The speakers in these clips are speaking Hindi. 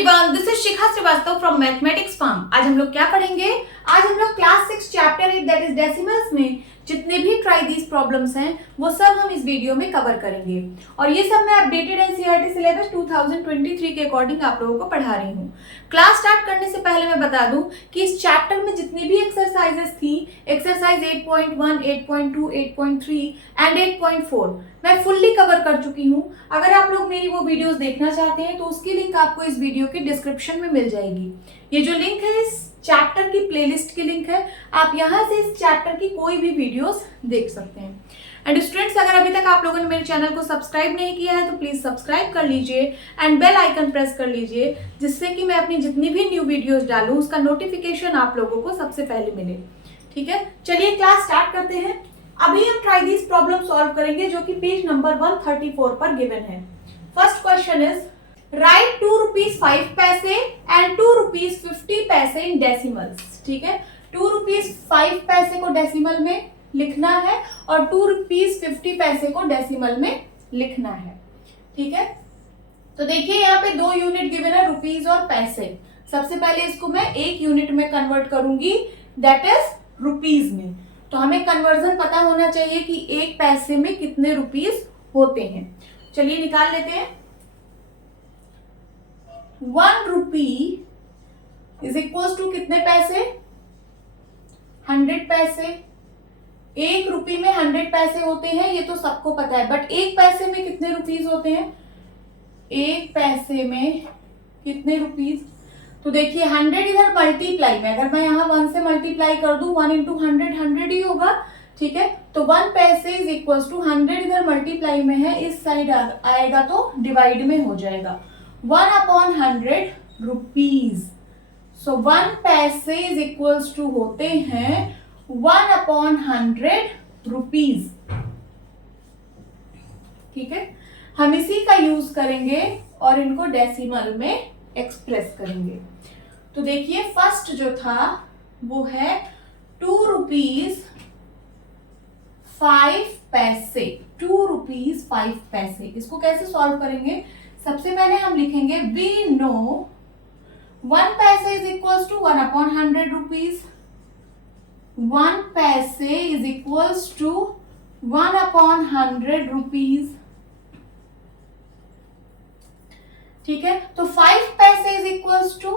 Everyone, this is Shikha Srivastava from mathematics farm. आज हम लोग क्या पढ़ेंगे? आज हम लोग class 6 chapter 8 that is decimals में जितने भी ट्राई दीज प्रॉब्लम्स हैं वो सब हम इस वीडियो में कवर करेंगे। और ये सब मैं अपडेटेड एनसीईआरटी सिलेबस 2023 के अकॉर्डिंग आप लोगों को पढ़ा रही हूँ। क्लास स्टार्ट करने से पहले मैं बता दूं कि इस चैप्टर में जितनी भी एक्सरसाइजेस थी, एक्सरसाइज 8.1, 8.2, 8.3 एंड 8.4 मैं फुल्ली कवर कर चुकी हूँ। अगर आप लोग मेरी वो वीडियोस देखना चाहते हैं तो उसकी लिंक आपको इस वीडियो के डिस्क्रिप्शन में मिल जाएगी। ये जो लिंक है इस चैप्टर की प्लेलिस्ट की लिंक है, आप यहाँ से इस चैप्टर की कोई भी वीडियोस देख सकते हैं। एंड स्टूडेंट्स, अगर अभी तक आप लोगों ने मेरे चैनल को सब्सक्राइब नहीं किया है तो प्लीज सब्सक्राइब कर लीजिए एंड बेल आइकन प्रेस कर लीजिए, जिससे कि मैं अपनी जितनी भी न्यू वीडियोस डालूं उसका नोटिफिकेशन आप लोगों को सबसे पहले मिले। ठीक है, चलिए क्लास स्टार्ट करते हैं। अभी हम ट्राई दिस प्रॉब्लम सॉल्व करेंगे जो कि पेज नंबर 134 पर गिवन है। First question is right 2 rupees 5 पैसे एंड 2 रुपीज 50 पैसे इन डेसिमल्स। ठीक है, 2 रुपीज 5 पैसे को डेसिमल में लिखना है और 2 रुपीज 50 पैसे को डेसिमल में लिखना है। ठीक है, तो देखिए यहाँ पे दो यूनिट गिवन है, रुपीज और पैसे। सबसे पहले इसको मैं एक यूनिट में कन्वर्ट करूंगी, दैट इज रुपीज में। तो हमें कन्वर्जन पता होना चाहिए कि एक पैसे में कितने रुपीज होते हैं। चलिए निकाल लेते हैं। 1 रुपी इज इक्वल टू कितने पैसे? 100 पैसे। एक रुपी में 100 पैसे होते हैं, ये तो सबको पता है, बट एक पैसे में कितने रुपीज होते हैं? एक पैसे में कितने रुपीज? तो देखिए 100 इधर मल्टीप्लाई में, अगर मैं यहाँ 1 से मल्टीप्लाई कर दूं, 1 इंटू 100 100 ही होगा। ठीक है, तो 1 पैसे इज इक्वल टू 100 इधर मल्टीप्लाई में है, इस साइड आएगा तो डिवाइड में हो जाएगा। 1 upon 100 rupees. So 1 paise is equal to होते हैं 1 अपॉन 100 रुपीज। ठीक है, हम इसी का यूज करेंगे और इनको डेसिमल में एक्सप्रेस करेंगे। तो देखिए फर्स्ट जो था वो है 2 रुपीज 5 पैसे। 2 रुपीज 5 पैसे, इसको कैसे सॉल्व करेंगे? सबसे पहले हम लिखेंगे we know 1 paise is equal to 1 upon 100 rupees. 1 paise is equal to 1 upon 100 rupees. ठीक है, तो 5 पैसे इज इक्वल्स टू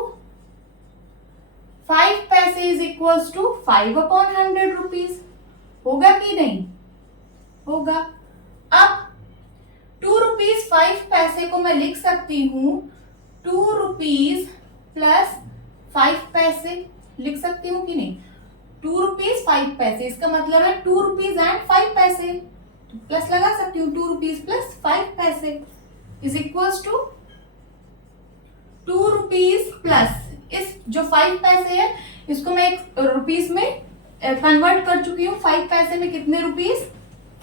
5 पैसे is equals to 5 upon 100 rupees. होगा कि नहीं? होगा। अब 2 रुपीज 5 पैसे को मैं लिख सकती हूं 2 रुपीज प्लस 5 पैसे, लिख सकती हूं कि नहीं? 2 रुपीज 5 पैसे, इसका मतलब है 2 रुपीज एंड 5 पैसे, तो प्लस लगा सकती हूँ। 2 रुपीज प्लस 5 पैसे is equals to 2 rupees plus इस जो 5 पैसे है इसको मैं एक रुपीज में कन्वर्ट कर चुकी हूँ। 5 पैसे में कितने rupees?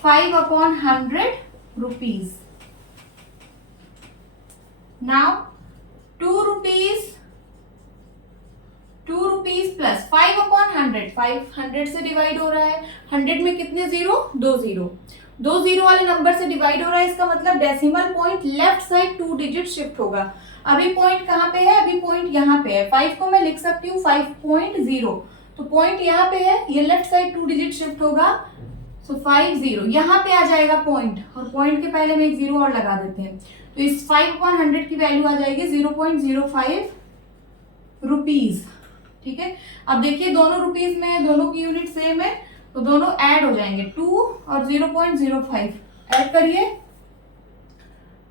5 upon 100 rupees. Now 2 rupees plus 5 upon 100, 5 100 से डिवाइड हो रहा है। 100 में कितने जीरो? 2 जीरो। 2 जीरो वाले नंबर से डिवाइड हो रहा है, इसका मतलब decimal point left side 2 digit shift होगा। अभी पॉइंट कहाँ पे है? अभी पॉइंट यहाँ पे है। 5 को मैं लिख सकती हूँ 5.0, तो पॉइंट यहाँ पे है, ये लेफ्ट साइड 2 डिजिट शिफ्ट होगा। सो 50 यहाँ पे आ जाएगा पॉइंट, और पॉइंट के पहले में एक जीरो और लगा देते हैं, तो इस 5/100 की वैल्यू आ जाएगी 0.05 रुपीज। ठीक है, अब देखिए दोनों रुपीज में है, दोनों की यूनिट सेम है, तो दोनों ऐड हो जाएंगे। 2 और 0.05 ऐड करिए।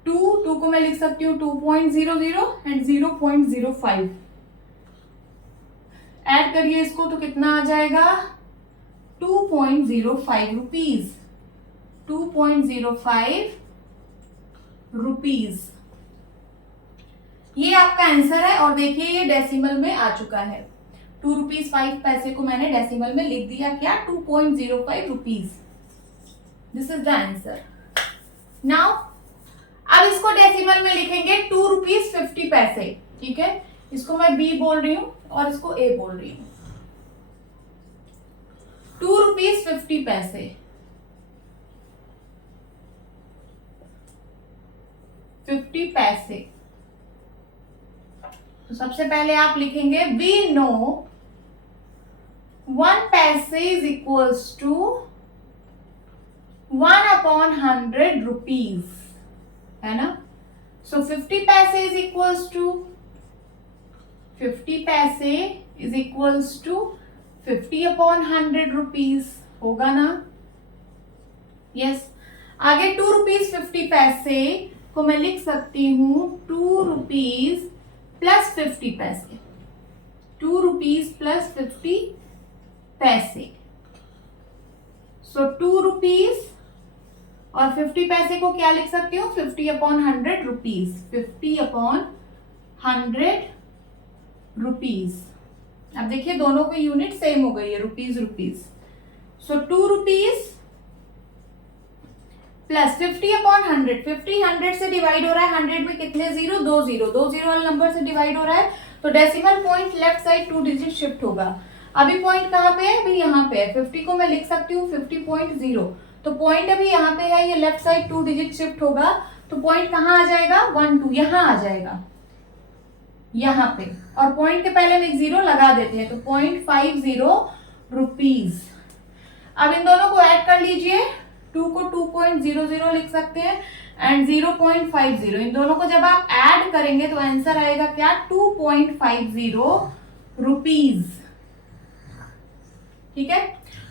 2 को मैं लिख सकती हूँ 2.00 एंड 0.05 ऐड करिए इसको, तो कितना आ जाएगा? 2.05 रुपीज। 2.05 रुपीज, ये आपका आंसर है। और देखिए ये डेसिमल में आ चुका है। 2 रुपीज 5 पैसे को मैंने डेसिमल में लिख दिया, क्या? 2.05 rupees. This is the answer. Now अब इसको डेसिमल में लिखेंगे 2 रुपीज 50 पैसे। ठीक है, इसको मैं बी बोल रही हूं और इसको ए बोल रही हूं। 2 रुपीज 50 पैसे। 50 पैसे। तो सबसे पहले आप लिखेंगे we know 1 paise is equals to 1/100 rupees, है ना। सो 50 पैसे इज इक्वल्स टू 50 पैसे इज इक्वल्स टू 50/100 रुपीज, होगा ना। यस। आगे 2 रुपीज 50 पैसे को मैं लिख सकती हूं 2 रुपीज प्लस 50 पैसे, 2 रुपीज प्लस 50 पैसे। सो 2 रुपीज और 50 पैसे को क्या लिख सकती हूँ 50/100 रुपीज, 50/100 रुपीज। अब देखिए दोनों की यूनिट सेम हो गई है, रुपीज रुपीज। सो 2 रुपीज प्लस 50/100, 50 100 से डिवाइड हो रहा है, 100 में कितने जीरो, 2 जीरो, 2 जीरो वाले नंबर से डिवाइड हो रहा है, तो decimal point left side 2 digit shift होगा। अभी पॉइंट कहाँ पे है, अभी यहाँ पे है। 50 को मैं लिख सकती हूँ 50.0, तो पॉइंट अभी यहाँ पे है, ये लेफ्ट साइड 2 डिजिट शिफ्ट होगा, तो पॉइंट कहाँ आ जाएगा 1 2, यहाँ आ जाएगा, यहाँ पे। और पॉइंट के पहले हम एक जीरो लगा देते हैं, तो 0.50 रुपीज। अब इन दोनों को ऐड कर लीजिए, 2 को 2.00 लिख सकते हैं एंड 0.50, इन दोनों को जब आप ऐड करेंगे तो आंसर आएगा क्या 2.50 रुपीज। ठीक है,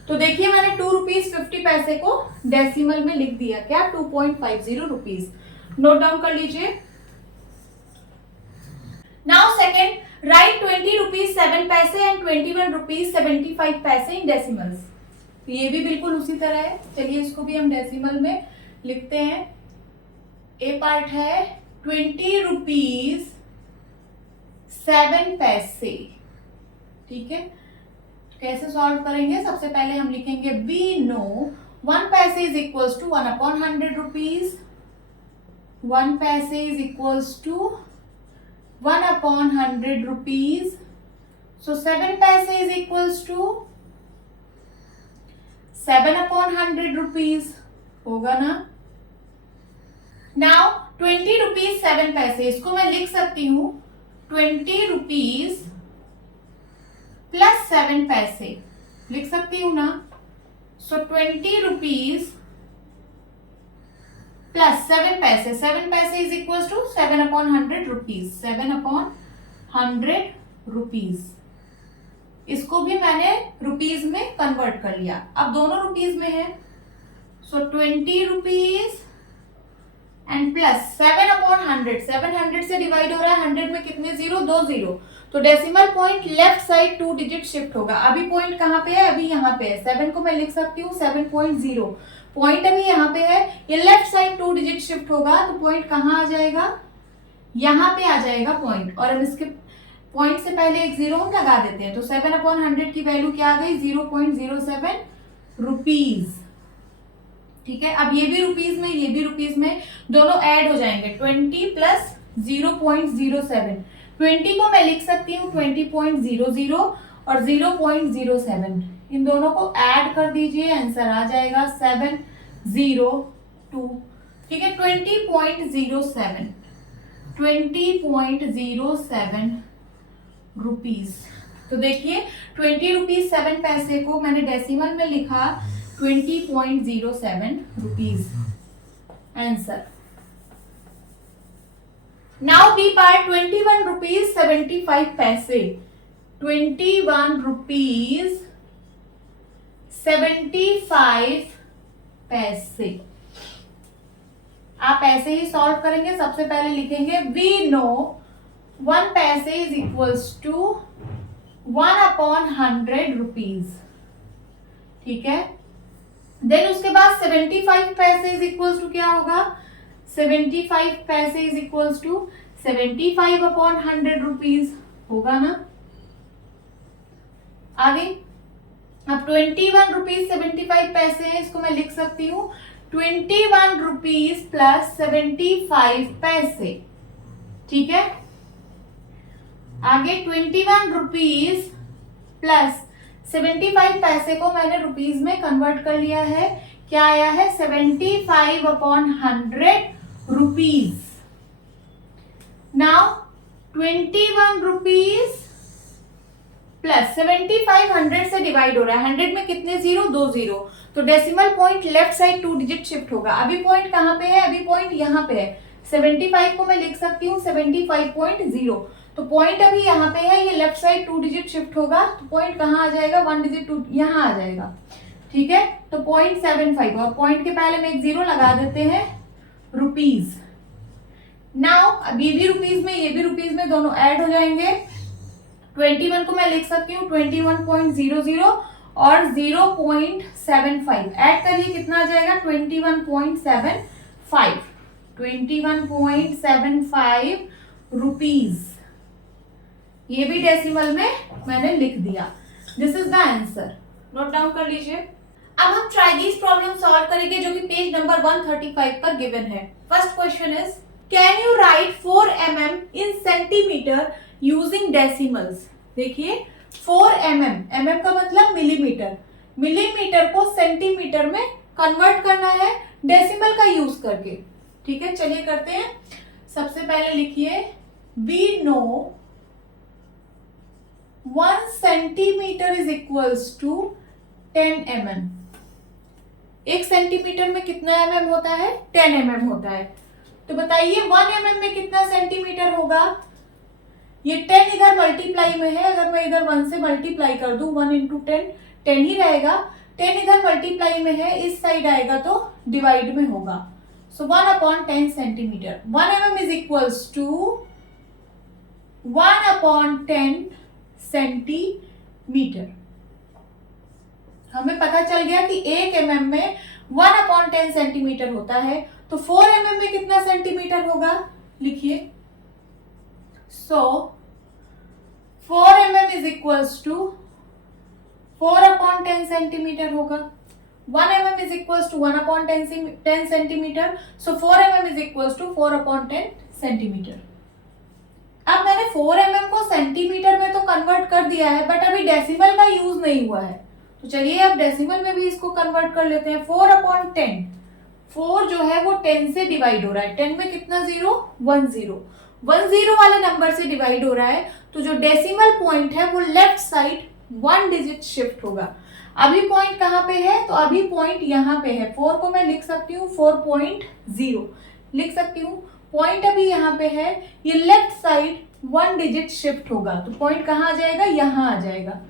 तो देखिए मैंने 2 रुपीज 50 पैसे को डेसिमल में लिख दिया, क्या 2.50 रुपीज। नोट डाउन कर लीजिए। नाउ सेकेंड, राइट 20 रुपीज 7 पैसे एंड 21 रुपीज 75 पैसे इन डेसिमल्स। ये भी बिल्कुल उसी तरह है, चलिए इसको भी हम डेसिमल में लिखते हैं। ए पार्ट है 20 रुपीज 7 पैसे। ठीक है, कैसे सॉल्व करेंगे, सबसे पहले हम लिखेंगे we know 1 paise is equals to 1/100 rupees, 1 paise is equals to 1/100 rupees. सो 7 पैसे इज इक्वल्स टू 7/100 रुपीज, होगा ना। नाउ 20 रुपीज 7 पैसे, इसको मैं लिख सकती हूं 20 रुपीज प्लस 7 पैसे, लिख सकती हूं ना। सो 20 रुपीज प्लस 7 पैसे, 7 पैसे is equal to 7/100 rupees, 7/100 rupees. इसको भी मैंने रुपीज में कन्वर्ट कर लिया, अब दोनों रुपीज में है। सो 20 रुपीज एंड प्लस 7/100, 700 से डिवाइड हो रहा है, 100 में कितने जीरो, 2 जीरो, तो decimal point left side 2 digit shift होगा। अभी पॉइंट कहाँ पे है, अभी यहाँ पे है, 7 को मैं लिख सकती हूँ 7.0, पॉइंट अभी यहाँ पे है, ये लेफ्ट साइड 2 डिजिट शिफ्ट होगा, तो पॉइंट कहाँ आ जाएगा, यहाँ पे आ जाएगा पॉइंट। और अब इसके पॉइंट से पहले एक जीरो हम लगा देते हैं, तो 7/100 की वैल्यू क्या आ गई 0.07 रुपीज। ठीक है, अब ये भी रुपीज में, ये भी रुपीज में, दोनों ऐड हो जाएंगे, 20 प्लस 0.07, 20 को मैं लिख सकती हूँ 20.00 और 0.07, इन दोनों को ऐड कर दीजिए, आंसर आ जाएगा 702। ठीक है, 20.07 रुपीज। तो देखिए 20 रुपीज 7 पैसे को मैंने डेसिमल में लिखा 20.07 rupees, answer. Now B part 21 rupees 75 पैसे, 21 रुपीज 75 पैसे। आप ऐसे ही सॉल्व करेंगे, सबसे पहले लिखेंगे we know 1 paise is equals to 1/100 rupees. ठीक है, देन उसके बाद 75 पैसे इज इक्वल्स टू क्या होगा, 75 पैसे इज इक्वल्स टू 75/100 रुपीज, होगा ना। आगे अब 21 रुपीज 75 पैसे हैं, इसको मैं लिख सकती हूँ 21 रुपीज प्लस 75 पैसे। ठीक है, आगे 21 रुपीज प्लस 75 पैसे को मैंने रुपीज में कन्वर्ट कर लिया है, क्या आया है 75/100 रुपीज। नाउ 21 रुपीज प्लस 75 100 से डिवाइड हो रहा है। 100 में कितने जीरो? 2 जीरो, तो decimal point left side 2 digit shift होगा। अभी पॉइंट कहाँ पे है? अभी पॉइंट यहाँ पे है। 75 को मैं लिख सकती हूँ 75.0, तो पॉइंट अभी यहाँ पे है, ये लेफ्ट साइड 2 डिजिट शिफ्ट होगा, तो पॉइंट कहाँ आ जाएगा? 1 डिजिट 2 यहाँ आ जाएगा। ठीक है, तो 0.75 और पॉइंट के पहले में एक जीरो लगा देते हैं, रुपीज। नाउ अब ये भी रुपीज में, ये भी रुपीज में, दोनों ऐड हो जाएंगे। 21 को मैं लिख सकती हूँ 21.00 और 0.75 ऐड करिए, कितना आ जाएगा? 21.75 21.75 रुपीज। ये भी डेसिमल में मैंने लिख दिया। This is the answer, note down कर लीजिए। अब हम ट्राई दिस प्रॉब्लम सॉल्व करेंगे जो कि पेज नंबर 135 पर गिवन है। First question is, can you right 4 mm in centimetre using decimals? देखिए 4 mm का मतलब मिलीमीटर, मिलीमीटर को सेंटीमीटर में कन्वर्ट करना है डेसिमल का यूज करके। ठीक है, चलिए करते हैं। सबसे पहले लिखिए, we know 1 centimetre is equals to 10 mm। 1 centimetre में कितना mm होता है? 10 mm होता है। तो बताइए 1 mm में कितना सेंटीमीटर होगा? ये 10 इधर मल्टीप्लाई में है, अगर मैं इधर 1 से मल्टीप्लाई कर दूं, 1 इंटू 10 10 ही रहेगा। 10 इधर मल्टीप्लाई में है, इस साइड आएगा तो डिवाइड में होगा। So 1/10 centimetre. 1 mm is equals to 1/10 centimetre. हमें पता चल गया कि 1 mm में 1/10 सेंटीमीटर होता है, तो 4 mm में कितना सेंटीमीटर होगा? लिखिए, so 4 mm is equals to 4/10 centimetre होगा। 1 mm is equals to 1/10 centimetre, so 4 mm is equals to 4/10 centimetre. अब मैंने 4 mm को सेंटीमीटर में तो कन्वर्ट कर दिया है, बट अभी डेसिमल का यूज नहीं हुआ है, तो चलिए अब डेसिमल में भी इसको कन्वर्ट कर लेते हैं। 4/10, 4 जो है वो 10 से डिवाइड हो रहा है। 10 में कितना जीरो? 1 जीरो, 1 जीरो वाले नंबर से डिवाइड हो रहा है, तो जो डेसिमल पॉइंट है वो लेफ्ट साइड 1 डिजिट शिफ्ट होगा। अभी पॉइंट कहाँ पे है? तो अभी पॉइंट यहाँ पे है। 4 को मैं लिख सकती हूँ 4.0 लिख सकती हूँ। पॉइंट अभी यहाँ पे है, ये लेफ्ट साइड 1 डिजिट शिफ्ट होगा, तो पॉइंट कहाँ आ जाएगा? यहाँ आ जाएगा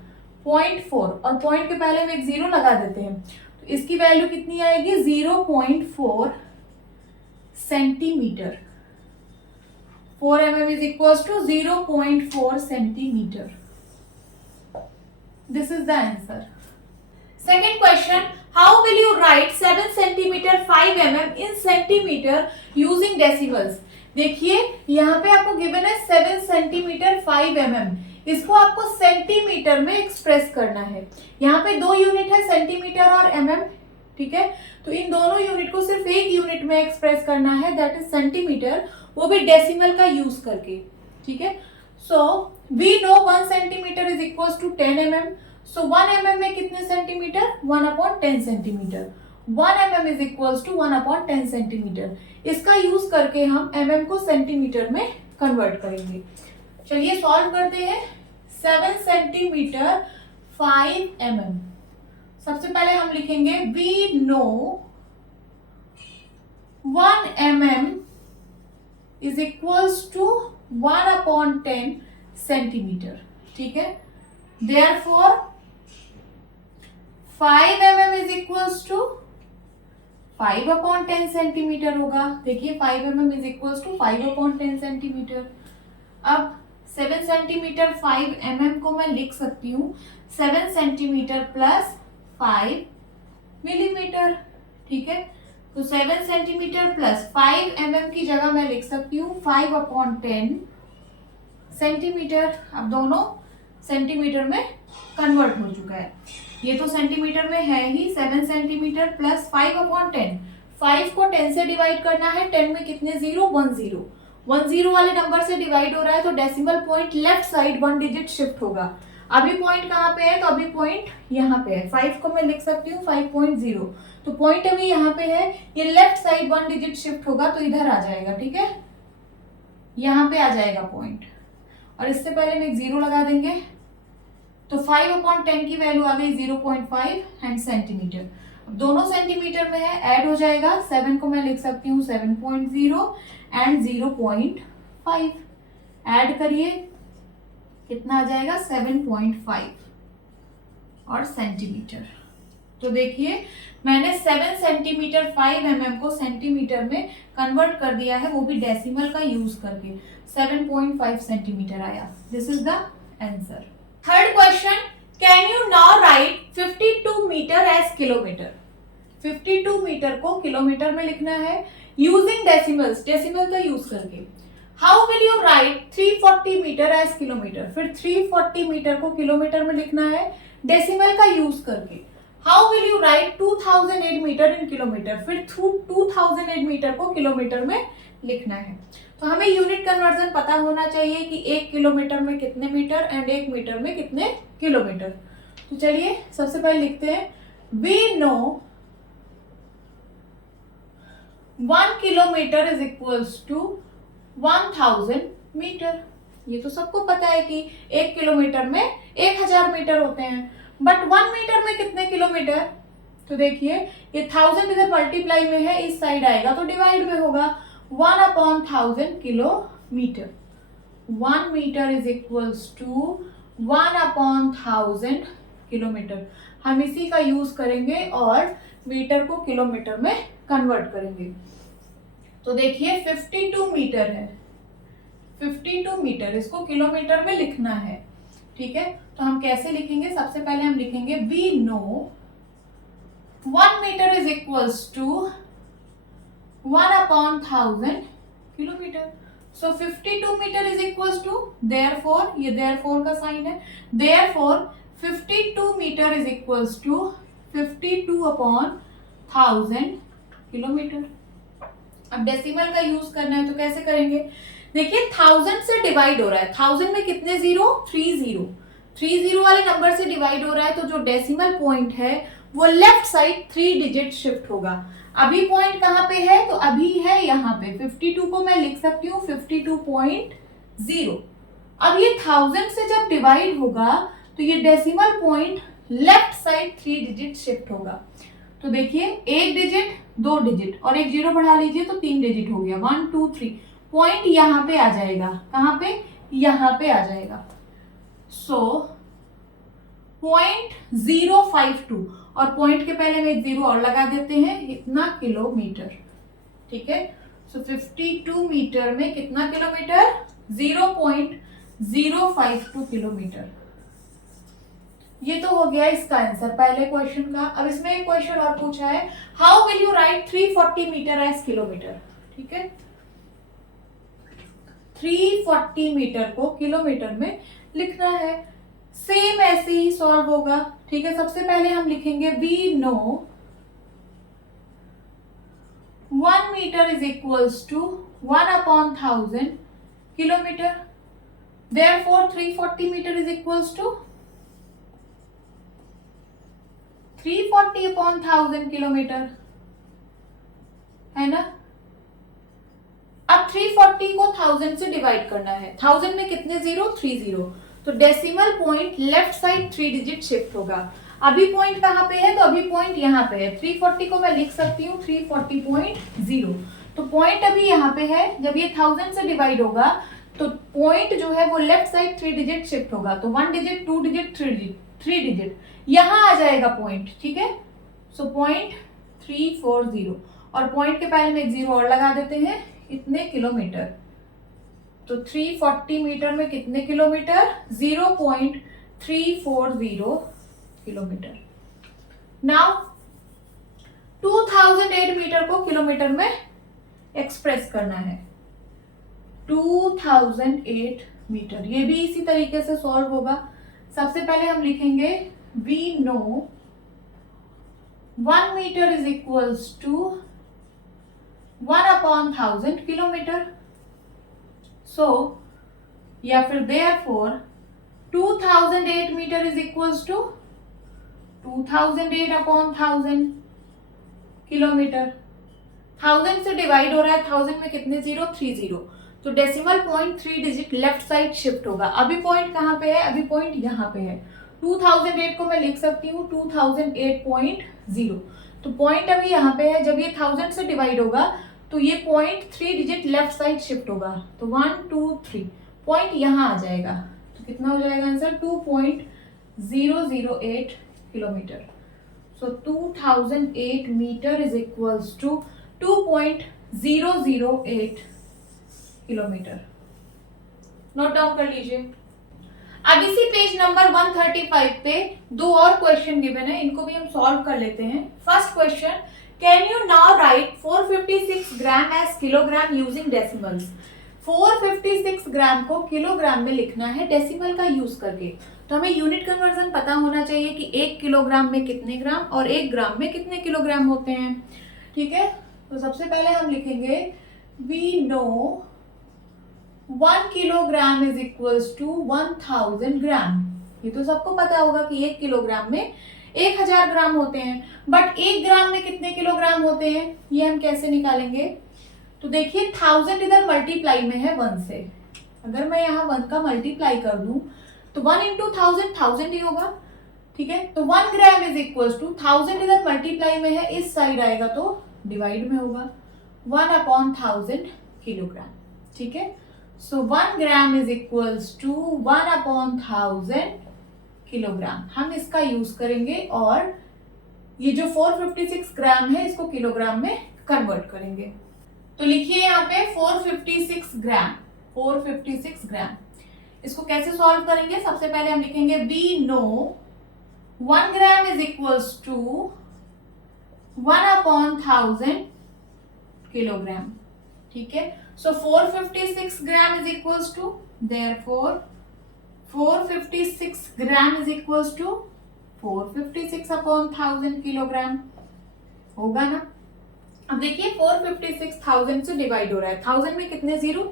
0.4 और पॉइंट के पहले में एक जीरो लगा देते हैं, तो इसकी वैल्यू कितनी आएगी? 0.4 centimetre. 4 mm is equals to 0.4 centimeter. This is the answer. Second question, how will you write 7 centimeter 5 mm in centimeter using decimals? देखिए यहाँ पे आपको गिवन है 7 सेंटीमीटर 5 mm, इसको आपको सेंटीमीटर में एक्सप्रेस करना है। यहाँ पे 2 यूनिट है, सेंटीमीटर और mm, ठीक है, तो इन दोनों यूनिट को सिर्फ एक यूनिट में एक्सप्रेस करना है, दैट इज सेंटीमीटर, वो भी डेसिमल का यूज करके। ठीक है, so we know 1 centimetre is equals to 10 mm, so 1 mm में कितने centimetres? 1/10 centimetre. 1 mm is equals to 1/10 centimetre. इसका यूज करके हम mm को सेंटीमीटर में कन्वर्ट करेंगे। चलिए सॉल्व करते हैं। 7 सेंटीमीटर 5 mm। सबसे पहले हम लिखेंगे we know 1 mm is equals to 1/10 सेंटीमीटर। ठीक है, therefore 5 mm is equals to 5/10 centimetre होगा। देखिए 5 mm is equals to 5/10 centimetre. अब 7 सेंटीमीटर 5 mm को मैं लिख सकती हूँ 7 सेंटीमीटर प्लस 5 मिलीमीटर। ठीक है, तो 7 सेंटीमीटर प्लस 5 mm की जगह मैं लिख सकती हूँ 5/10 सेंटीमीटर। अब दोनों सेंटीमीटर में कन्वर्ट हो चुका है। ये तो सेंटीमीटर में है ही, 7 सेंटीमीटर प्लस 5/10। 5 को 10 से डिवाइड करना है, 10 में कितने जीरो? 1 जीरो, 1 जीरो वाले नंबर से डिवाइड हो रहा है, तो decimal point left side 1 digit shift होगा। अभी पॉइंट कहाँ पे है? तो अभी पॉइंट यहाँ पे है। 5 को मैं लिख सकती हूँ 5.0, तो पॉइंट अभी यहाँ पे है, ये लेफ्ट साइड 1 डिजिट शिफ्ट होगा, तो इधर आ जाएगा। ठीक है, यहाँ पे आ जाएगा पॉइंट। और इससे पहले हम एक 0 लगा देंगे, तो 5/10 की वैल्यू आ गई 0.5 एंड सेंटीमीटर। अब दोनों सेंटीमीटर में है, ऐड हो जाएगा, 7 को मैं लिख सकती हूँ 7.0 एंड 0.5, ऐड करिए, कितना आ जाएगा 7.5 और सेंटीमीटर। तो देखिए मैंने 7 सेंटीमीटर 5 mm को सेंटीमीटर में कन्वर्ट कर दिया है, वो भी डेसिमल का यूज करके, 7.5 सेंटीमीटर आया। This is the answer. Third question, can you now write 52 metre as kilometre. 52 metre को किलोमीटर में लिखना है यूजिंग डेसिमल्स, डेसिमल का यूज करके। How will you write 340 metre as kilometre. फिर 340 मीटर को किलोमीटर में लिखना है डेसिमल का यूज करके। How will you write 2008 metre in kilometre. फिर 2008 मीटर को किलोमीटर में लिखना है। तो हमें यूनिट कन्वर्जन पता होना चाहिए कि 1 किलोमीटर में कितने मीटर एंड 1 मीटर में कितने किलोमीटर। तो चलिए सबसे पहले लिखते हैं, we know 1 kilometre is equals to 1000 metre. ये तो सबको पता है कि 1 किलोमीटर में 1000 मीटर होते हैं, बट 1 मीटर में कितने किलोमीटर। तो देखिए ये 1000 इधर मल्टीप्लाई में है, इस साइड आएगा तो डिवाइड में होगा, 1/1000 kilometre. 1 metre is equals to 1/1000 kilometre. हम इसी का यूज करेंगे और मीटर को किलोमीटर में कन्वर्ट करेंगे। तो देखिए 52 मीटर है, 52 मीटर, इसको किलोमीटर में लिखना है, ठीक है। तो हम कैसे लिखेंगे, सबसे पहले हम लिखेंगे we know 1 metre is equals to 1/1000 kilometre. So 52 metre is equals to, therefore, ये देयरफॉर का साइन है, therefore 52 metre is equals to 52/1000 kilometre. अब डेसिमल का यूज करना है तो कैसे करेंगे, देखिए 1000 से डिवाइड हो रहा है, 1000 में कितने जीरो, 3 जीरो वाले नंबर से डिवाइड हो रहा है, तो जो डेसिमल पॉइंट है वो लेफ्ट साइड 3 डिजिट शिफ्ट होगा। अभी पॉइंट कहाँ पे है, तो अभी है यहाँ पे, 52 को मैं लिख सकती हूँ 52.0। अब ये 1000 से जब डिवाइड होगा तो ये decimal point left side 3 digit shift होगा। तो देखिए 1 डिजिट 2 डिजिट और एक जीरो बढ़ा लीजिए तो 3 डिजिट हो गया, 1 2 3। पॉइंट यहाँ पे आ जाएगा, कहाँ पे, यहाँ पे आ जाएगा। सो 0.052 और पॉइंट के पहले में एक जीरो और लगा देते हैं, इतना किलोमीटर, ठीक है। सो 52 मीटर में कितना किलोमीटर, 0.052 किलोमीटर। ये तो हो गया इसका आंसर पहले क्वेश्चन का। अब इसमें एक क्वेश्चन और पूछा है, how will you write 340 metre as kilometre, ठीक है। 340 मीटर को किलोमीटर में लिखना है, सेम ऐसे ही सॉल्व होगा, ठीक है। सबसे पहले हम लिखेंगे we know 1 metre is equals to 1/1000 kilometre, therefore 340 metre is equals to 340/1000 kilometre, है ना। अब 340 को 1000 से डिवाइड करना है, 1000 में कितने जीरो, 3 जीरो, तो decimal point left side 3 digit shift होगा। अभी पॉइंट कहाँ पे है, तो अभी पॉइंट यहाँ पे है, 340 को मैं लिख सकती हूँ 340.0। तो पॉइंट अभी यहाँ पे है, जब ये 1000 से डिवाइड होगा तो पॉइंट जो है वो लेफ्ट साइड 3 डिजिट शिफ्ट होगा, तो 1 डिजिट 2 डिजिट 3 डिजिट यहाँ आ जाएगा पॉइंट, ठीक है। सो पॉइंट 340 और पॉइंट के पहले में एक जीरो और लगा देते हैं, इतने किलोमीटर। तो 340 मीटर में कितने किलोमीटर, 0.340 किलोमीटर। नाउ 2008 मीटर को किलोमीटर में एक्सप्रेस करना है, 2008 मीटर, ये भी इसी तरीके से सॉल्व होगा। सबसे पहले हम लिखेंगे we know 1 metre is equals to 1/1000 kilometre. So या फिर therefore 2008 metre is equals to 2008/1000 kilometre. 1000 से डिवाइड हो रहा है, 1000 में कितने जीरो, 3 जीरो, तो decimal point 3 digit left side shift होगा। अभी पॉइंट कहाँ पे है, अभी पॉइंट यहाँ पे है। 2008 को मैं लिख सकती हूँ 2008.0। तो पॉइंट अभी यहाँ पे है, जब ये 1000 से डिवाइड होगा तो ये point 3 digit left side shift होगा। तो 1 2 3 पॉइंट यहाँ आ जाएगा। तो कितना हो जाएगा answer, 2.008 kilometre. So 2008 metre is equals to 2.008 kilometre. Note down कर लीजिए। अब इसी पेज नंबर 135 पे दो और क्वेश्चन गिवन है, इनको भी हम सॉल्व कर लेते हैं। First question, can you now write 456 gram as kilogram using decimals. 456 gram को किलोग्राम में लिखना है डेसिमल का यूज करके। तो हमें यूनिट कन्वर्जन पता होना चाहिए कि 1 किलोग्राम में कितने ग्राम और 1 ग्राम में कितने किलोग्राम होते हैं। ठीक है, तो सबसे पहले हम लिखेंगे we know 1 kilogram is equals to 1000 gram. ये तो सबको पता होगा कि 1 किलोग्राम में 1000 ग्राम होते हैं। बट 1 ग्राम में कितने किलोग्राम होते हैं ये हम कैसे निकालेंगे। तो देखिए 1000 इधर मल्टीप्लाई में है 1 से। अगर मैं यहाँ 1 का मल्टीप्लाई कर दूं तो 1 इंटू 1000 ही होगा। ठीक है, तो 1 ग्राम इज इक्वल्स टू 1000 इधर मल्टीप्लाई में है, इस साइड आएगा तो डिवाइड में होगा 1/1000 किलोग्राम। ठीक है, so 1 gram is equals to 1/1000 kilogram. हम इसका यूज करेंगे और ये जो 456 ग्राम है इसको किलोग्राम में कन्वर्ट करेंगे। तो लिखिए यहाँ पे 456 ग्राम, 456 ग्राम। इसको कैसे सॉल्व करेंगे, सबसे पहले हम लिखेंगे we know 1 gram is equals to 1/1000 kilogram. ठीक है, so 456 gram is equals to, therefore 456 gram is equals to 456/1000 kilogram होगा ना। अब देखिए 456,000 से डिवाइड हो रहा है, 1000 में कितने जीरो,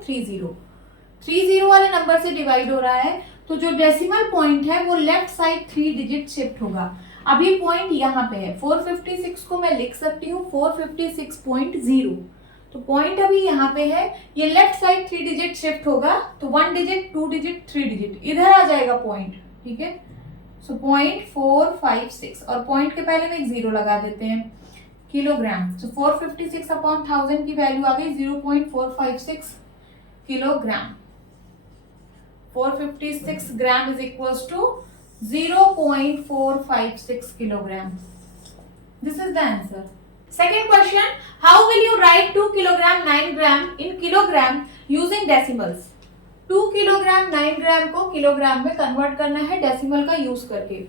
30 वाले नंबर से डिवाइड हो रहा है। तो जो डेसिमल पॉइंट है वो लेफ्ट साइड 3 डिजिट शिफ्ट होगा। अभी पॉइंट यहाँ पे है, 456 को मैं लिख सकती हूँ 456.0। तो पॉइंट अभी यहाँ पे है, ये लेफ्ट साइड 3 डिजिट शिफ्ट होगा तो 1 डिजिट 2 डिजिट 3 डिजिट इधर आ जाएगा पॉइंट। ठीक है, सो 0.456 और पॉइंट के पहले में एक जीरो लगा देते हैं, किलोग्राम। तो 456/1000 की वैल्यू आ गई 0.456 kilogram. 456 gram is equals to 0.456 kilogram. This is the answer. Second question, how will you write 2 kilogram 9 gram in kilogram using decimals? 2 kilogram 9 ग्राम को किलोग्राम में कन्वर्ट करना है डेसिमल का यूज करके।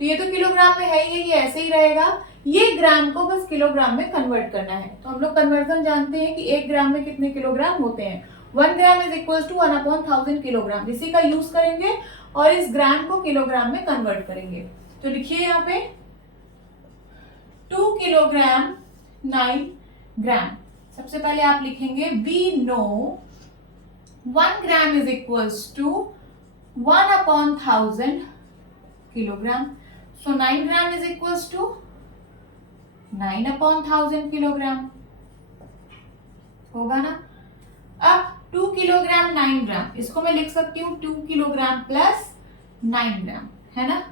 तो ये तो किलोग्राम में है ही, ये ऐसे ही रहेगा। ये ग्राम को बस किलोग्राम में कन्वर्ट करना है। तो हम लोग कन्वर्जन जानते हैं कि 1 ग्राम में कितने किलोग्राम होते हैं। 1 gram is equal to 1/1000 kilogram. इसी का यूज करेंगे और इस ग्राम को किलोग्राम में कन्वर्ट करेंगे। तो लिखिए यहाँ पे 2 किलोग्राम 9 ग्राम। सबसे पहले आप लिखेंगे we know 1 gram is equals to 1/1000 kilogram. So 9 gram is equals to 9/1000 kilogram होगा ना। अब 2 किलोग्राम 9 ग्राम, इसको मैं लिख सकती हूँ 2 किलोग्राम प्लस 9 ग्राम, है ना।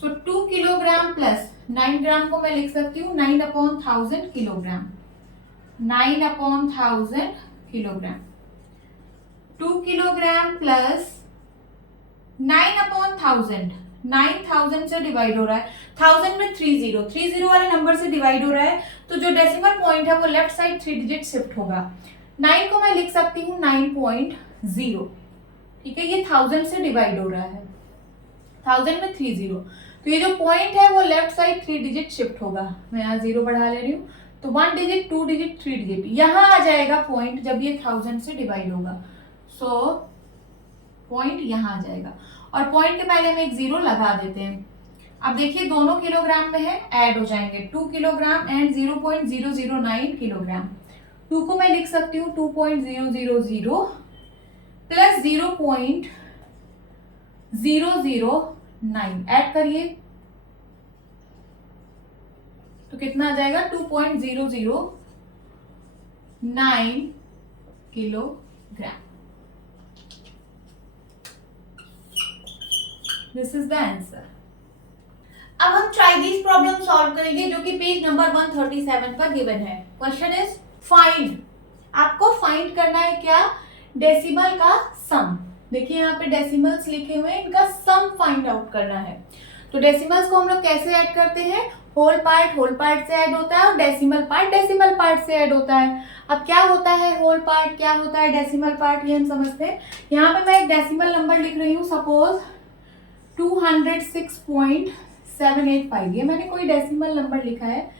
सो 2 किलोग्राम प्लस 9 ग्राम को मैं लिख सकती हूँ 9/1000 किलोग्राम, 9/1000 किलोग्राम। 2 किलोग्राम प्लस 9/1000, 9000 से डिवाइड हो रहा है, 1000 में 30 वाले नंबर से डिवाइड हो रहा है। तो जो डेसिमल पॉइंट है वो लेफ्ट साइड 3 डिजिट शिफ्ट होगा। 9 को मैं लिख सकती हूँ 9.0। ठीक है, ये 1000 से डिवाइड हो रहा है, 1000 में 30। तो ये जो पॉइंट है वो लेफ्ट साइड 3 डिजिट शिफ्ट होगा। मैं यहाँ 0 बढ़ा ले रही हूँ, तो 1 डिजिट 2 डिजिट 3 डिजिट यहाँ आ जाएगा पॉइंट जब ये 1000 से डिवाइड होगा। सो पॉइंट यहाँ आ जाएगा और पॉइंट के पहले में एक 0 लगा देते हैं। अब देखिए दोनों किलोग्राम में है, ऐड हो जाएंगे 2 किलोग्राम एंड 0.009 किलोग्राम। 2 को मैं लिख सकती हूँ 2.000 प्लस 0.009 ऐड करिए तो कितना आ जाएगा 2.009 kilogram. Gram. This is the answer. अब हम ट्राई दिस प्रॉब्लम सॉल्व करेंगे जो कि पेज नंबर 137 पर गिवन है। Question is find. आपको फाइंड करना है क्या? डेसिमल का सम। देखिए यहाँ पे डेसिमल्स लिखे हुए हैं, इनका सम फाइंड आउट करना है। तो डेसिमल्स को हम लोग कैसे ऐड करते हैं? होल पार्ट से ऐड होता है और डेसिमल पार्ट से ऐड होता है। अब क्या होता है होल पार्ट, क्या होता है डेसिमल पार्ट, ये हम समझते हैं। यहाँ पे मैं एक डेसिमल नंबर लिख रही हूँ, सपोज 206.785। ये मैंने कोई डेसिमल नंबर लिखा है।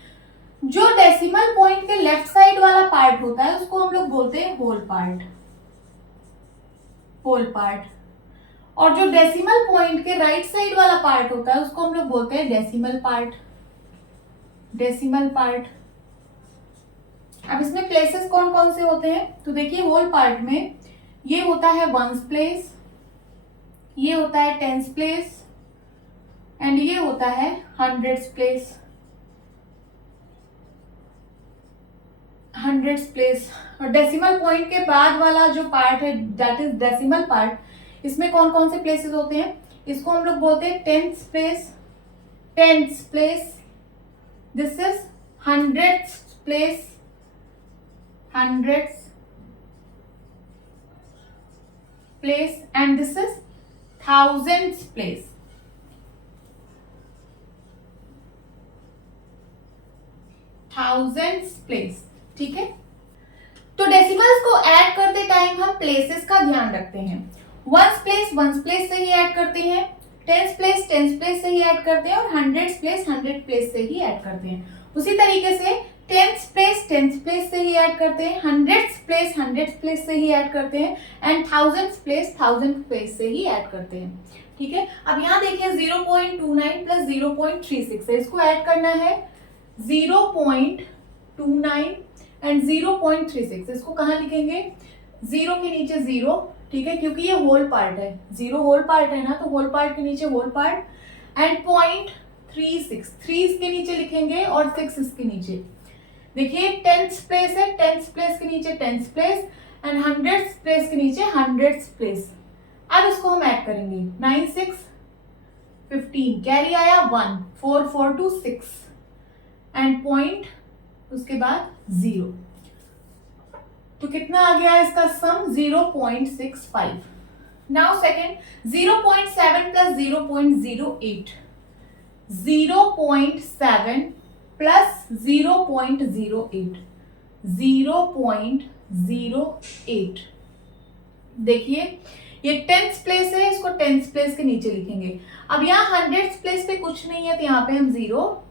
जो डेसिमल पॉइंट के लेफ्ट साइड वाला पार्ट होता है उसको हम लोग बोलते हैं होल पार्ट, और जो डेसिमल पॉइंट के राइट साइड वाला पार्ट होता है उसको हम लोग बोलते हैं डेसिमल पार्ट। अब इसमें प्लेसेस कौन कौन से होते हैं? तो देखिए होल पार्ट में ये होता है वंस प्लेस, ये होता है टेंस प्लेस, एंड ये होता है हंड्रेड्स प्लेस। और डेसिमल पॉइंट के बाद वाला जो पार्ट है दैट इज डेसिमल पार्ट, इसमें कौन कौन से प्लेसेस होते हैं? इसको हम लोग बोलते हैं tens place, this is hundreds place and this is thousands place. ठीक है। तो डेसिमल्स को ऐड करते टाइम हम प्लेसेस का ध्यान रखते हैं। वंस प्लेस से ही ऐड करते हैं, टेंस प्लेस से ही ऐड करते हैं, और हंड्रेड प्लेस से ही ऐड करते हैं। उसी तरीके से टेंस प्लेस से ही ऐड करते हैं, हंड्रेड्स प्लेस से ही ऐड करते हैं, एंड थाउजेंड्स प्लेस से ही ऐड करते हैं। ठीक है। अब यहाँ देखिए 0.29 प्लस 0.36 है, इसको ऐड करना है 0.29 एंड 0.36। इसको कहाँ लिखेंगे? 0 के नीचे 0, ठीक है, क्योंकि ये होल पार्ट है। 0 होल पार्ट है ना, तो होल पार्ट के नीचे होल पार्ट, एंड 0.36 3 इसके नीचे लिखेंगे और 6 इसके नीचे। देखिए टेंस प्लेस है, टेंस प्लेस के नीचे tens place, and hundreds place के नीचे हंड्रेड्स प्लेस। अब इसको हम ऐड करेंगे 9 6 15, कैरी आया 1, 4 4 2 6, एंड पॉइंट उसके बाद 0। तो कितना आ गया इसका सम? 0.65। Now second 0.7 plus 0.08, 0.7 plus 0.08, 0.08। देखिए ये टेंस प्लेस है, इसको टेंस प्लेस के नीचे लिखेंगे। अब यहाँ हंड्रेड्स प्लेस पे कुछ नहीं है, तो यहाँ पे हम 0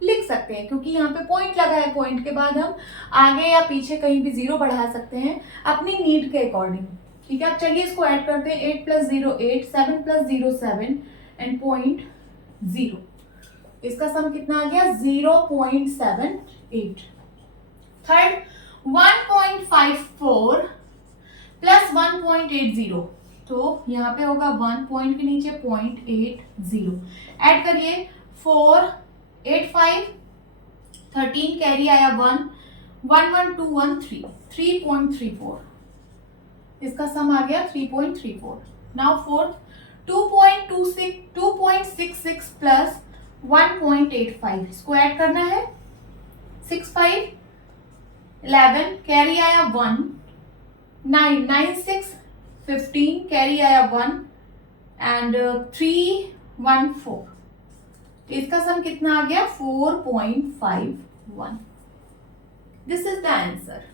लिख सकते हैं, क्योंकि यहाँ पे पॉइंट लगा है। पॉइंट के बाद हम आगे या पीछे कहीं भी 0 बढ़ा सकते हैं अपनी नीड के अकॉर्डिंग। ठीक है। अब चलिए इसको ऐड करते हैं। 8 प्लस 0 8, 7 प्लस 0 7, एंड पॉइंट 0। इसका सम कितना आ गया? 0.78। थर्ड 1.54 प्लस 1.80, तो यहाँ पे होगा 1 पॉइंट के नीचे 0.80। ऐड करिए 4 8 5 13, कैरी आया 1 1 1 2 1 3, 3.34। इसका सम आ गया 3.34। नाउ फोर्थ 2.66 प्लस 1.85, इसको ऐड करना है। 6 5 11, कैरी आया 1 9 9 6 15, कैरी आया 1, एंड 3 1 4। इसका सम कितना आ गया? 4.51। This is the answer.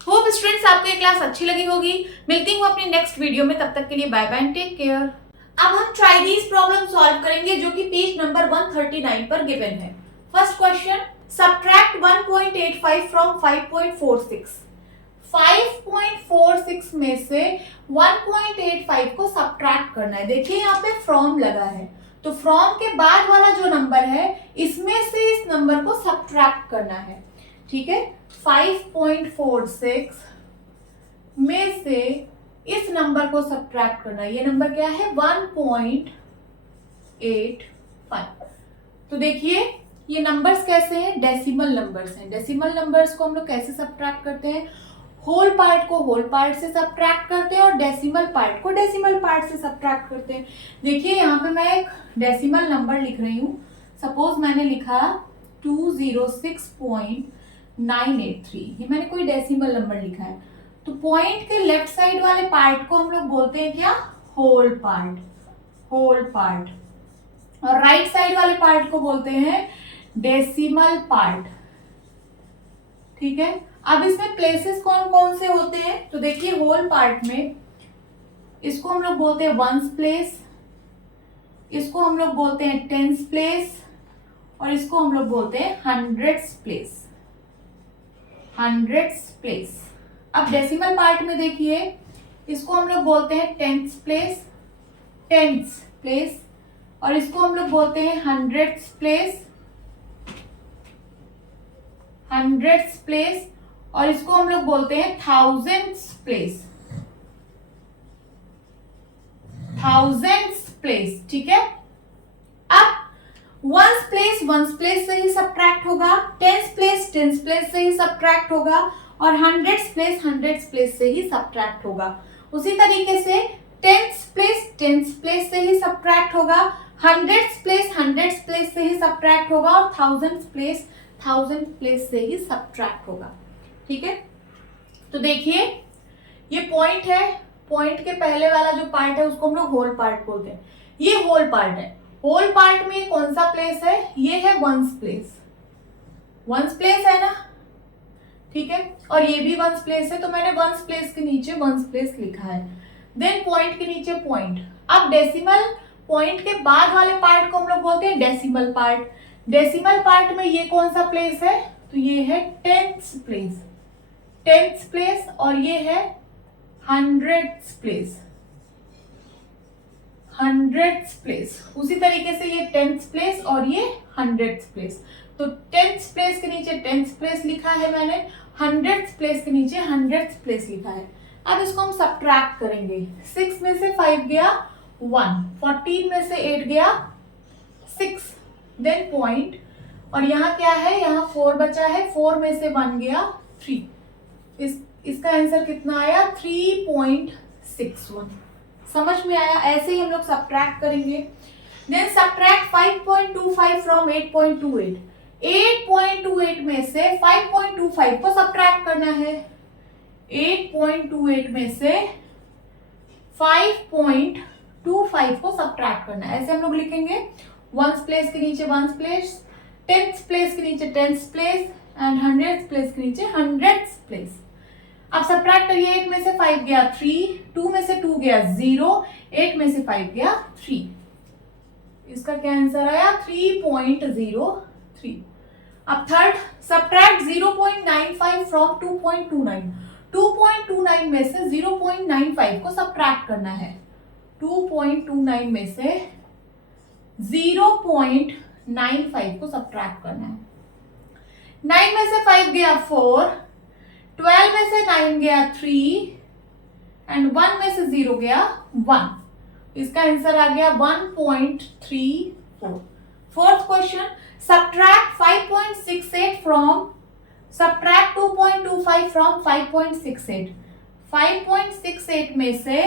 Hope students आपको ये क्लास अच्छी लगी होगी। मिलती हूँ अपनी नेक्स्ट वीडियो में, तब तक के लिए bye bye and take care. अब हम ट्राई दीज प्रॉब्लम सॉल्व करेंगे जो कि पेज नंबर 139 पर गिवन है। First question, subtract 1.85 from 5.46। 5.46 में से 1.85 को सब्ट्रैक्ट करना है। देखिए यहाँ पे फ्रॉम लगा है, तो फ्रॉम के बाद वाला जो नंबर है इसमें से इस नंबर को सब्ट्रैक्ट करना है। ठीक है। 5.46 में से इस नंबर को सब्ट्रैक्ट करना है। ये नंबर क्या है? 1.85। तो देखिए ये नंबर्स कैसे हैं? डेसिमल नंबर्स हैं। डेसिमल नंबर्स को हम लोग कैसे सब्ट्रैक्ट करते हैं? होल पार्ट को होल पार्ट से सब्ट्रैक्ट करते हैं और डेसिमल पार्ट को डेसिमल पार्ट से सब्ट्रैक्ट करते हैं। देखिए यहाँ पे मैं एक डेसिमल नंबर लिख रही हूँ। सपोज मैंने लिखा 206.983, ये मैंने कोई डेसिमल नंबर लिखा है। तो पॉइंट के लेफ्ट साइड वाले पार्ट को हम लोग बोलते हैं क्या? Whole part, whole part. और राइट साइड वाले पार्ट को बोलते हैं डेसिमल पार्ट। ठीक है, अब इसमें प्लेसेस कौन कौन से होते हैं? तो देखिए होल पार्ट में इसको हम लोग बोलते हैं वंस प्लेस, इसको हम लोग बोलते हैं टेंस प्लेस, और इसको हम लोग बोलते हैं हंड्रेड्स प्लेस, हंड्रेड्स प्लेस। अब डेसिमल पार्ट में देखिए इसको हम लोग बोलते हैं टेंस प्लेस, टेंस प्लेस, और इसको हम लोग बोलते हैं हंड्रेड्स प्लेस, हंड्रेड्स प्लेस, और इसको हम लोग बोलते हैं थाउजेंड्स प्लेस, थाउजेंड्स प्लेस। ठीक है, अब वंस प्लेस से ही सब्ट्रैक्ट होगा, टेंस प्लेस से ही सब्ट्रैक्ट होगा, और हंड्रेड्स प्लेस से ही सब्ट्रैक्ट होगा। उसी तरीके से टेंस प्लेस से ही सब्ट्रैक्ट होगा, हंड्रेड्स प्लेस से ही सब्ट्रैक्ट होगा, और थाउजेंड प्लेस से ही सब्ट्रैक्ट होगा। ठीक है, तो देखिए ये पॉइंट है, पॉइंट के पहले वाला जो पार्ट है उसको हम लोग होल पार्ट बोलते हैं। ये होल पार्ट है, होल पार्ट में कौन सा प्लेस है? ये है वंस प्लेस, वंस प्लेस है ना। ठीक है, और ये भी वंस प्लेस है, तो मैंने वंस प्लेस के नीचे वंस प्लेस लिखा है। देन पॉइंट के नीचे पॉइंट। अब डेसिमल पॉइंट के बाद वाले पार्ट को हम लोग बोलते हैं डेसिमल पार्ट। डेसिमल पार्ट में ये कौन सा प्लेस है? तो ये है टेंस प्लेस, टेंस प्लेस, और ये है हंड्रेड्स प्लेस, हंड्रेड्स प्लेस। उसी तरीके से ये टेंस प्लेस और ये हंड्रेड्स प्लेस। तो टेंस प्लेस के नीचे टेंस प्लेस लिखा है मैंने, हंड्रेड्स प्लेस के नीचे हंड्रेड्स प्लेस लिखा है। अब इसको हम सब्ट्रैक्ट करेंगे। 6 में से 5 गया 1, 14 में से 8 गया 6, देन पॉइंट, और यहाँ क्या है? यहाँ 4 बचा है, 4 में से 1 गया 3। इसका आंसर कितना आया? 3.61। समझ में आया? ऐसे ही हम लोग सब्ट्रैक्ट करेंगे। Then subtract 5.25 from 8.28। 8.28 में से 5.25 को सब्ट्रैक्ट करना है। 8.28 में से 5.25 को सब्ट्रैक्ट करना है। ऐसे हम लोग लिखेंगे, वंस प्लेस के नीचे वंस प्लेस, टेंस प्लेस के नीचे tens place, and hundreds place के नीचे हंड्रेड्स प्लेस। अब सब्ट्रैक्ट करिए, 8 में से 5 गया 3, 2 में से 2 गया 0, 8 में से 5 गया 3। इसका क्या आंसर आया? 3.03। अब थर्ड, सब्ट्रैक्ट 0.95 फ्रॉम 2.29। 2.29 में से 0.95 को सब्ट्रैक्ट करना है। 2.29 में से 0.95 को सब्ट्रैक्ट करना है। 9 में से 5 गया 4, 12 में से 9 गया 3, एंड 1 में से 0 गया 1। इसका आंसर आ गया 1.34। Fourth question, subtract 5.68 from, subtract 2.25 from 5.68। 5.68 में से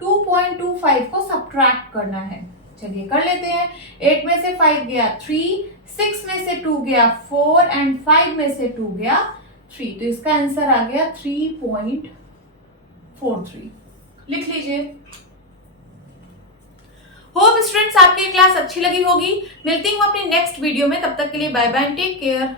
2.25 को सब्ट्रैक्ट करना है। चलिए कर लेते हैं। 8 में से 5 गया 3, 6 में से 2 गया 4, एंड 5 में से 2 गया 3। तो इसका आंसर आ गया 3.43। लिख लीजिए। होप स्टूडेंट्स आपकी क्लास अच्छी लगी होगी। मिलती हूँ अपनी नेक्स्ट वीडियो में, तब तक के लिए बाय बाय, टेक केयर।